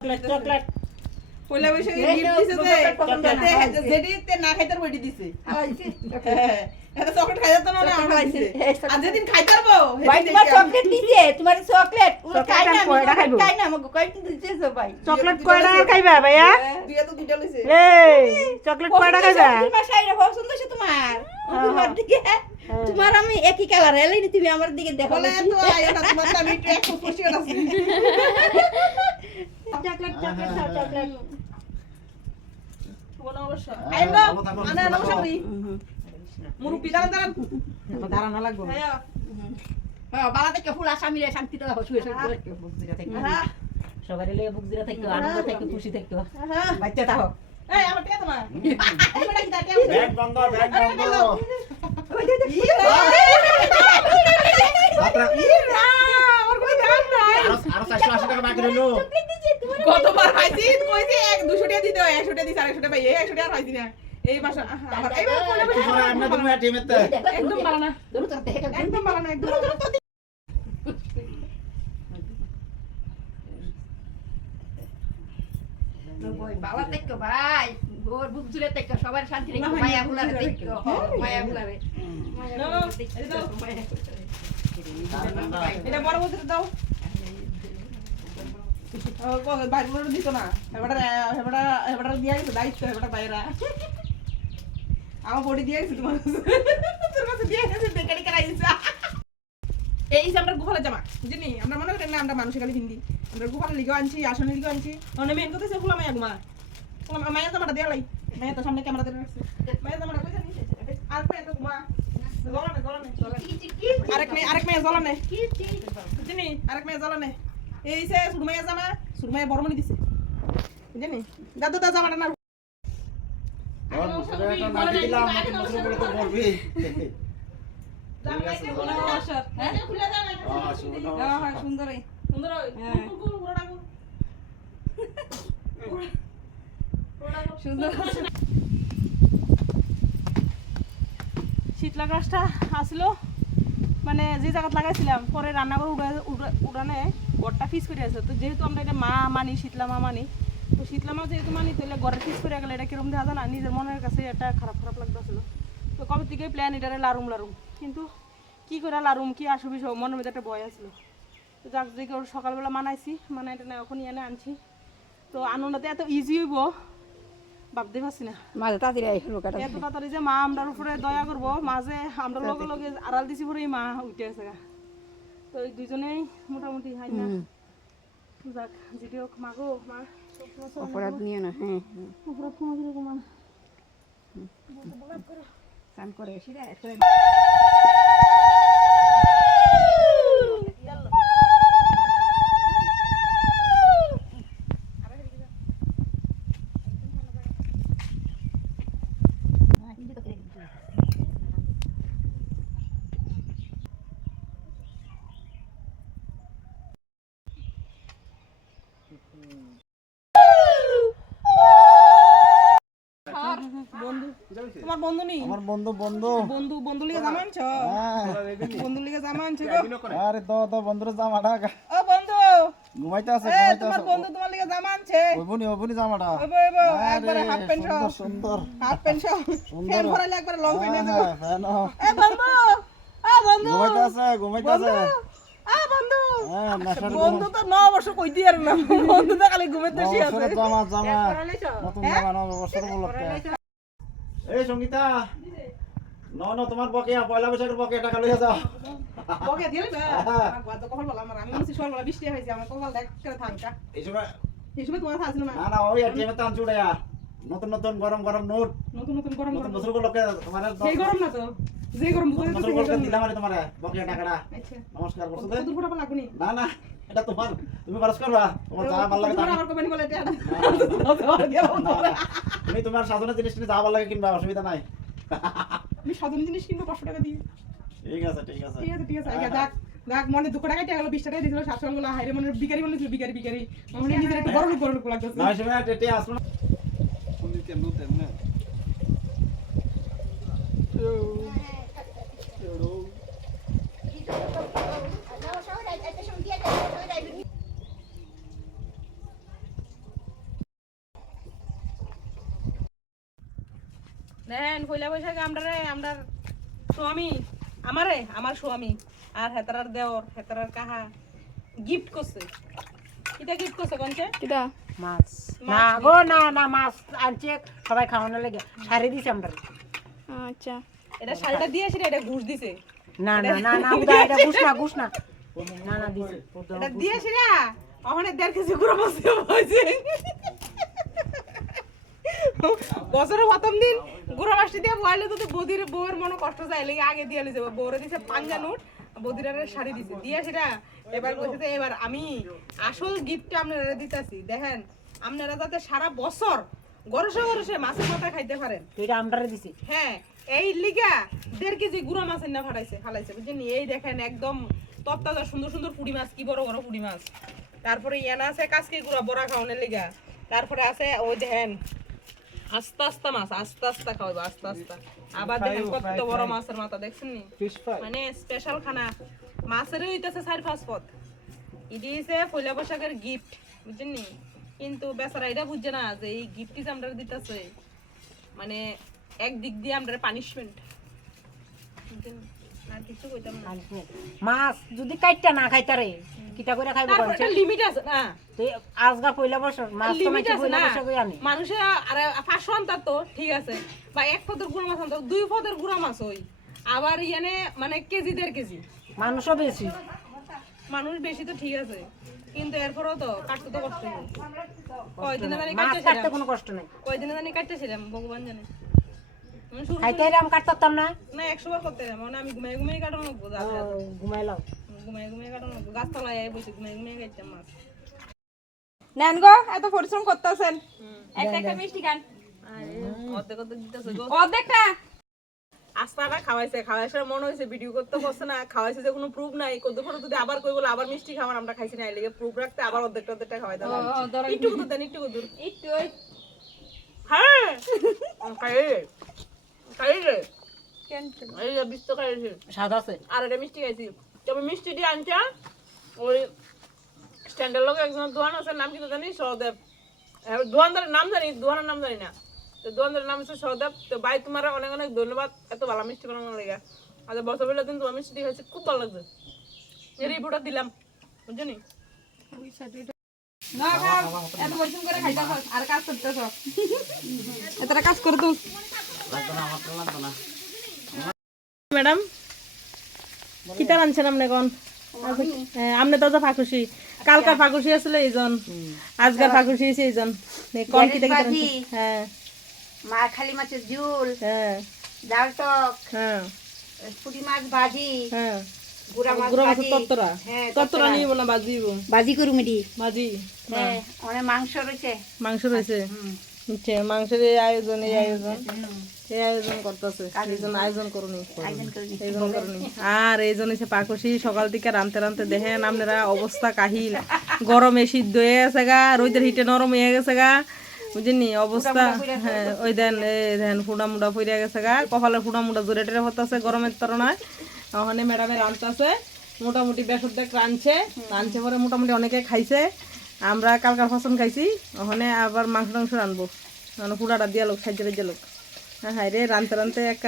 Chocolate পয়লা বৈশাখে gift দিছে যে যেটিতে না খাইতার বইটি দিছে এটা চকলেট খাইতা না আমরা খাইছে আর যেদিন খাইতারবো ভাই তোমার চকলেট দিছে তোমার চকলেট ওরা খাই না খাই না আমাকে কয়টা দিছে ভাই চকলেট কয়টা খাইবা ভাইয়া দুইটা তো দুইটা লইছে এই চকলেট কয়টা খাইবা তোমার শাড়িটা পছন্দ হইছে তোমার তোমার দিকে তোমার আমি একই কালার এলাই তুমি আমার দিকে দেখো বলে তো আইনা তোমার তো আমি একটু একটু খুশি আছি চকলেট চকলেট চকলেট বলো অবশ্য আইনো আনা নমস্কারি মুরুপি দাঁড়ান দাঁড়ানো লাগবে হ্যাঁ বাবা থেকে ফুল আশা মিলে শান্তিতে দেখো শুয়ে শুয়ে বুকজিরা থেকে সবাই লেগে বুকজিরা থেকে আনন্দ থেকে খুশি থেকে বাচ্চা তাও এই আমার কে তোমার এই বড় কি দাঁড়িয়ে ব্যাগ বন্ধ আমার কোনো দাম নাই আরো 480 টাকা বাকি রইলো কতবার খাইছি কইছি 200 টাকা দিতে হয় 100 টাকা দিছি 150 টাকা ভাই 100 টাকা খাইছি না এই বাসা আমার এইবার কোলে বসে তোমরা এমনি তুমি টিমেতে একদম ভালো না দূর তো দেখে একদম ভালো না একদম বাবা দেখো ভাই গোর বুক জুড়ে দেখো সবার শান্তি রেখো মায়া গুলারে দেখো মায়া গুলারে এটা বড় বলতে দাও ও কো ভাই বড় দিত না এবারে দিয়া গেছে দাইছো এবারে বাইরা আমার বডি দিয়া গেছে তোমার তোর কাছে দিয়া গেছে দেখাড়ি করাইছে এই যে আমরা গোপালের জামা বুঝিনি আমরা মনে করি না আমরা মানুষের গালি হিন্দি আমরা গোপালের লিগো আনছি আসনের লিগো আনছি মানে মেন কথা সেগুলো মায়া গুমা মায়া জামাটা দেয়া লাই মায়া তো সামনে ক্যামেরা ধরে রাখছে মায়া জামাটা কই জানি আর মায়া তো গুমা আরেক মেয়ে জ্বলানে বুঝিনি আরেক মেয়ে জ্বলানে এই সে সুরমাইয়া জামা সুরমাইয়া বড়মনি দিছে বুঝিনি দাদু দা জামাটা না বলবি শীতলা গাছটা আসলো মানে যে জায়গায় লাগাইছিলাম পরে রান্নাঘর উড়ানে ঘরটা ফিস করে আছে তো যেহেতু আমরা এটা মা মানি শীতলা মা মানি তো শীতলা মা যেহেতু মানি তাহলে ঘরের ফিস করে গেলে এটা কিরম দেখা যায় না নিজের মনের কাছে এটা খারাপ খারাপ লাগতেছিল তো কবে থেকে প্ল্যান এটারে লারুম কিন্তু কি করে লারুম কি আসবি সব মনের মধ্যে একটা ভয় আসলো তো যাক যে সকালবেলা মানাইছি মানাইটা না এখন এনে আনছি তো আনন্দতে এত ইজি হইব ভাবতে পারছি না মাঝে তাড়াতাড়ি আইলো কাটা এত তাড়াতাড়ি যে মা আমরার উপরে দয়া করবো মাঝে আমরা লগে লগে আড়াল দিছি পরেই মা উঠে আছে তো এই দুজনেই মোটামুটি হাই না যাক যদি হোক মাগো মা অপরাধ নিয়ে না হ্যাঁ অপরাধ কোনো কিরকম মা কান করে সিরা তোমার বন্ধু নি আমার বন্ধু বন্ধু লিগে জামা আনছো বন্ধু লিগে জামা আনছো আরে তো বন্ধুর জামাটা ও বন্ধু ঘুমাইতে আছে তোমার বন্ধু তোমার লিগে জামা আনছে ওইবনি জামাটা একবারে হাফ প্যান্ট সহ সুন্দর হাফ প্যান্ট সহ ফ্যান ভরাইলে একবারে লং প্যান্ট দেবো ফ্যান এ বন্ধু বন্ধু ঘুমাইতে আছে বন্ধু তো 9 বছর কই দিয়ার না বন্ধু তো খালি ঘুমাইতে শুয়ে আছে জামা নতুন জামা 9 বছর উপলক্ষে এই সঙ্গীতা ন তোমার বকেয়া পয়লা বৈশাখের বকেয়া টাকা লইয়া যাও বকে দিলে না আমার তো কপাল বলা আমার আমি মনে সকাল বেলা বৃষ্টি হইছে আমার কপাল দেখ করে থাকা এই সময় তোমার আছে না না ওই এটিএম তে আনছুড়া নতুন গরম নোট নতুন গরম বছর উপলক্ষে তোমার সেই গরম না তো যে গরম বছর উপলক্ষে দিলাম আরে তোমার বকেয়া টাকাটা আচ্ছা নমস্কার করছো কত ফুটা লাগনি না এটা তুমি খরচ করবা তোমার যা ভালো লাগে আমার কমেন্ট বলে এটা তুমি তোমার সাজানোর জিনিস যা ভালো লাগে কিনবা অসুবিধা নাই আমি সাধারণ জিনিস কিনবো 500 টাকা দিয়ে ঠিক আছে যাক মনে 2 টাকা টাকা হলো 20 টাকা দিছিল 700 গুলো হাইরে মনে বিকারি বলেছিল বিকারি মনে নিজের একটু বড় লোক লাগতেছে না সময় টেটে আসলো না তুমি কেন তেমনে দেখেন পয়লা বৈশাখে আমরা স্বামী আমার স্বামী আর হেতারার দেওর হেতারার কাহা গিফট করছে। এটা গিফট করছে কোনছে? কিটা মাছ না গো, না মাছ আনছে সবাই খাওয়ানোর লাগে, শাড়ি দিছে আমরা। আচ্ছা এটা শাড়িটা দিয়েছে এটা ঘুষ দিছে। না উদা এটা ঘুষ না না দিছে এটা দিয়েছে না ওখানে 1.5 কেজি গুঁড়ো মাছ হয়েছে। বছরের প্রথম দিন গুঁড়ো মাছটি দিয়ে বয়ালে তো বৌদির বউয়ের মনে কষ্ট যায় লেগে আগে দিয়ে লিছে, বউরে দিছে 5 নোট, বৌদির শাড়ি দিছে দিয়ে সেটা এবার বলছে এবার আমি আসল গিফটটা আপনারা দিতেছি। দেখেন আপনারা যাতে সারা বছর গরসে মাছের মাথা খাইতে পারেন, এটা আমরা দিছি। হ্যাঁ এই লিগা 1.5 কেজি গুঁড়ো মাছ না ফালাইছে বুঝছেন। এই দেখেন একদম তত্তাজা সুন্দর পুঁটি মাছ, কি বড় পুঁটি মাছ। তারপরে ইয়ানা আছে কাজকি গুঁড়া বড়া খাওয়ানোর লিগা। তারপরে আছে ওই দেখেন আস্তে মাছ আস্তে খাওয়াবো আস্তে। আবার দেখেন কত বড় মাছের মাথা দেখছেন নি, ফিশ ফ্রাই মানে স্পেশাল খানা মাছের হইতেছে 4-5 পদ। ইডি হইছে পয়লা বৈশাখের গিফট বুঝছেন নি। কিন্তু বেচারা এটা বুঝছে না যে এই গিফটই যে আমরা দিতেছে মানে একদিক দিয়ে আমরা পানিশমেন্ট, বুঝছেন। আর কিছু কইতাম না। মাছ যদি কাইটা না খাইতারে কিটা করে খাইবো তারপর কোনছে? একটা লিমিট আছে না, তো আজগা পয়লা বছর মাছ তো লিমিট মাছ আছে পয়লা না। বছর কই আনে। মানুষে আরে 500 আনতার তো ঠিক আছে, বা 1 পদের গুঁড়া মাছ আনতার 2 পদের গুঁড়া মাছ হই, আবার ইয়ানে মানে কেজি 1.5 কেজি মানুষও বেশি। মানুষ বেশি তো ঠিক আছে, কিন্তু এরপরও তো কাটতে তো কষ্ট নেই। কয়দিনে জানি মাছ কাটতে কাটতেছিলাম, কোনো কষ্ট নাই। কয়দিনে জানি কাটতেছিলাম ভগবান জানে। আমি শুরু খাইতে আম কাটতাম না, না 100 বার করতে মানে আমি ঘুমাই কাটানো লাগবো, ঘুমাইলাম। ঘুমাই কাটানো লাগবো, গাছতলায় বসে ঘুমাই খাইতাম মাছ। নেন গো, এত পরিশ্রম করতেছেন, একটা মিষ্টি খান। অর্ধেক দিতেছে গো, অর্ধেকটা আস্তাটা খাওয়াইছে মনে হয়েছে ভিডিও করতে বসে না, খাওয়াইছে যে কোনো প্রুফ নাই। কত ফটো যদি আবার কই বলে আবার মিষ্টি খাবার আমরা খাইছি না, এলিগে প্রুফ রাখতে আবার অর্ধেকটা খাওয়াই দাও। একটু কত দেন, একটু কত একটু হ্যাঁ খাই রে এই যে বিস্ত খাইছি স্বাদ আছে। আর এটা মিষ্টি খাইছি। তবে মিষ্টি দিয়ে আনছা ওই স্ট্যান্ডের লোক একজন দোকান আছে, নাম কিন্তু জানি সহদেব, দোকানদারের নাম জানি, দোকানের নাম জানি না। তো দোকানদারের নাম হচ্ছে সহদেব। তো ভাই তোমার অনেক ধন্যবাদ এত ভালো মিষ্টি বানানোর লেগে। আচ্ছা বছর বেলা দিন তোমার মিষ্টি খাইছি, খুব ভালো লাগছে। এই রিপোর্টটা দিলাম বুঝলি। না খাও, এত পরিশ্রম করে খাইতে হবে আর কাজ করতেছ, এতটা কাজ করে তো ম্যাডাম কিতা আনছেন আপনি কোন? আপনি তো ফাঁকুশি, কালকার ফাঁকুশি আসলে এইজন, আজকার ফাঁকুশি হয়েছে এইজন। কোন কিতা কিতা আনছেন? হ্যাঁ মা খালি মাছের ঝোল, হ্যাঁ ডাল টক, হ্যাঁ পুঁটি মাছ ভাজি, হ্যাঁ গুড়া মাছ গুঁড়ো ভাজি, মাছের তত্তরা, হ্যাঁ, তত্তরা নিব না বাজিব, ভাজি করুমিডি, ভাজি হ্যাঁ, অনেক মাংস রয়েছে। মাংস রয়েছে। আচ্ছা মাংসের এই আয়োজন করতেছে, এইজন আয়োজন করুনি, এইজন করুনি। আর এইজন হচ্ছে পাকসি, সকাল থেকে রানতে দেখেন আপনারা অবস্থা কাহিল, গরমে সিদ্ধ হয়ে গেছে গা, রোদের হিটে নরম হয়ে গেছে গা, বুঝিনি অবস্থা। হ্যাঁ ওই দেন ফুডা মুডা ফুরিয়া গেছে গা, কপালে ফুডা মুডা জোরে টেরে হতেছে গরমের তরণায়। ওখানে ম্যাডামে রানতেছে, মোটামুটি বেসর দেখ রানছে পরে মোটামুটি অনেকে খাইছে। আমরা কালকার ফসল খাইছি, ওখানে আবার মাংস টাংস রানবো, মানে পুরাটা দিয়া লোক সাইজে লোক। হ্যাঁ রে রানতে এক